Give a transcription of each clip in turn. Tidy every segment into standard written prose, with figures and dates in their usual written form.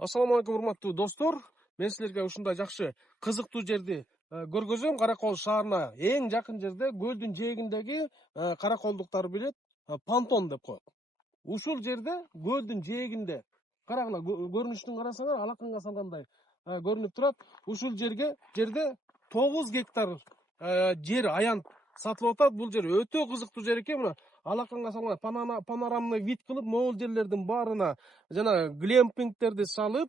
Assalamu алейкум, урматтуу достор. Мен силерге ушундай жакшы, кызыктуу жерди көргөзөм. Каракол шаарына эң жакын жерде көлдүн жээгиндеги караколдуктар билет понтон деп коет. Ушул жерде көлдүн жээгинде карагыла, көрүнүштүн карасаңар алаканга салгандай көрүнүп турат. Ушул жерде 9 гектар жер аянт сатылып атат. Бул жер өтө кызыктуу жер экен. Мына алаканга салган панорамный вид кылып, могул жерлердин баарына жана глемпингтерди салып,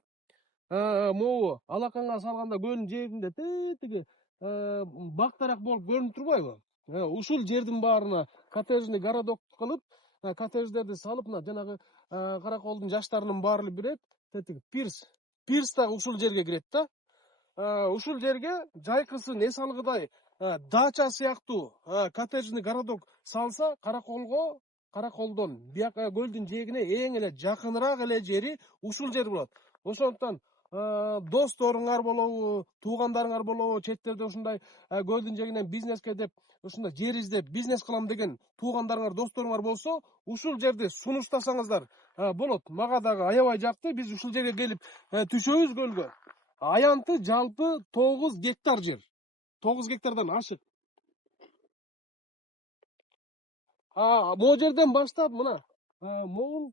могу алаканга салганда көлдүн жээгинде тетиги бак дарак болуп көрүнүп турбайбы? Ушул жердин баарына коттеджный городок кылып, коттедждерди салып, мына жанагы караколдун жаштарынын баары билет, тетиги пирс да ушул жерге кирет да. Ушул жерге жайкысын эс алгыдай дача сыяктуу коттеджный городок салса, караколдон бияка көлдүн жээгине эң эле жакыныраак эле жери ушул жер болот. Ошондуктан досторуңар болобу, туугандарыңар болобу, четтерде ушундай көлдүн жээгинен бизнеске деп, ушундай жер издеп бизнес кылам деген туугандарыңар, досторуңар болсо, ушул жерди сунуштасаңыздар болот. Мага дагы аябай жакты. Биз ушул жерге келип түшөбүз көлгө. Аянты жалпы 9 гектар жер. 9 гектардан ашык. Могу жерден баштап мына могул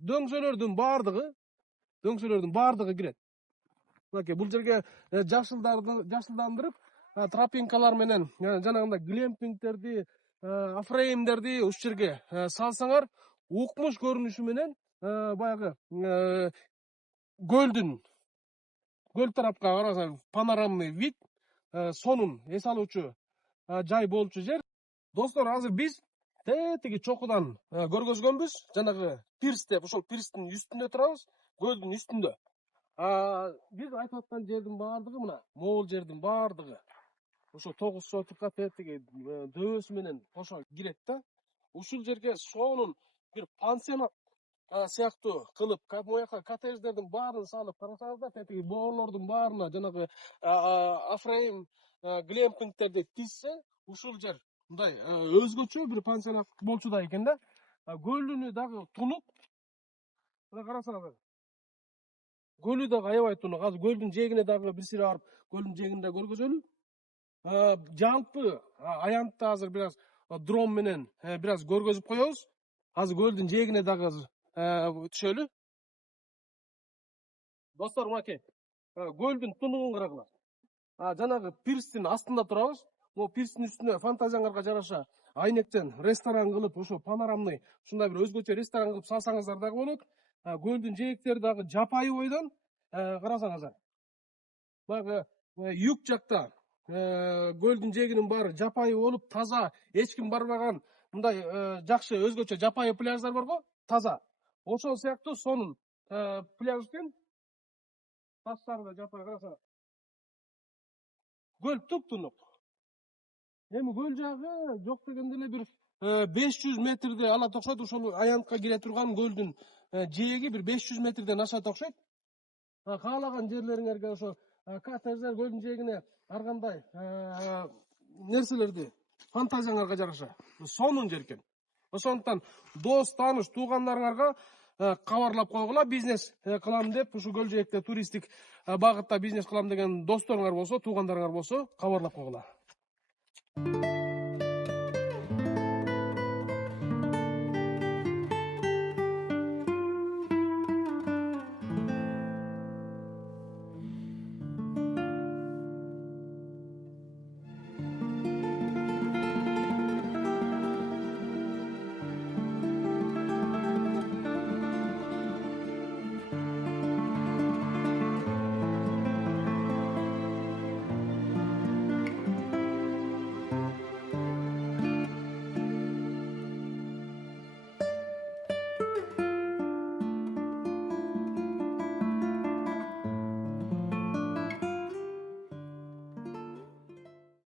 дөңсөлөрдүн баардыгы кирет. Мынакей бул жерге жашылдандырып, тропинкалар менен жанагындай глемпингтерди, афреймдерди ушул жерге салсаңар, укмуш көрүнүшү менен баягы көл тарапка карасаң панорамный вид, сонун эс алуучу жай болчу жер. Достор, азыр биз тетиги чокудан көргөзгөнбүз. Жанагы пирс деп, ошол пирстин үстүндө турабыз, көлдүн үстүндө. Биз айтып аткан жердин баардыгы мына, могул жердин баардыгы ошо 9 сотукка тетиги дөбөсү менен кошо кирет да. Ушул жерге сонун бир пансионат сыяктуу кылып, мояка коттедждердин баарын салып карасаңыздар, тетиги боолордун баарына жанагы афрейм глемпингтерди тизсе, ушул жер мындай өзгөчө бир пансионат болчу да экен да. Көлүнү дагы тунук. Мына карасаңыздар. Көлү дагы аябай тунук. Азыр көлдүн жээгине дагы бир сыйра барып, көлдүн жээгинде көргөзөлү. Жалпы аянтты азыр бир аз дрон менен бир аз көргөзүп коебуз. Азыр көлдүн жээгине дагы түшөлү. Достор, мынакей көлдүн тунугун карагыла. Жанагы пирстин астында турабыз. Могу пирстин үстүнө фантазияңарга жараша айнектен ресторан кылып, ошо панорамный ушундай бир өзгөчө ресторан кылып салсаңыздар дагы болот. Көлдүн жээктери дагы жапайы бойдон карасаңыздар. Баягы юг жакта көлдүн жээгинин баары жапайы болуп, таза, эч ким барбаган мындай жакшы өзгөчө жапайы пляждар бар го, таза. Ошол сыяктуу сонун пляж экен. Таштары да жапайы, карасаңар. Көл туп-тунук. Эми көл жагы жок дегенде эле бир 500 метрди алат окшойт. Ошол аянтка кире турган көлдүн жээги бир 500 метрден ашат окшойт. Каалаган жерлериңерге ошо коттедждер көлдүн жээгине ар кандай нерселерди фантазияңарга жараша сонун жер экен. Ошондуктан дос, тааныш, туугандарыңарга кабарлап койгула. Бизнес кылам деп, ушу көл жээкте туристтик багытта бизнес кылам деген досторуңар болсо, туугандарыңар болсо, кабарлап койгула.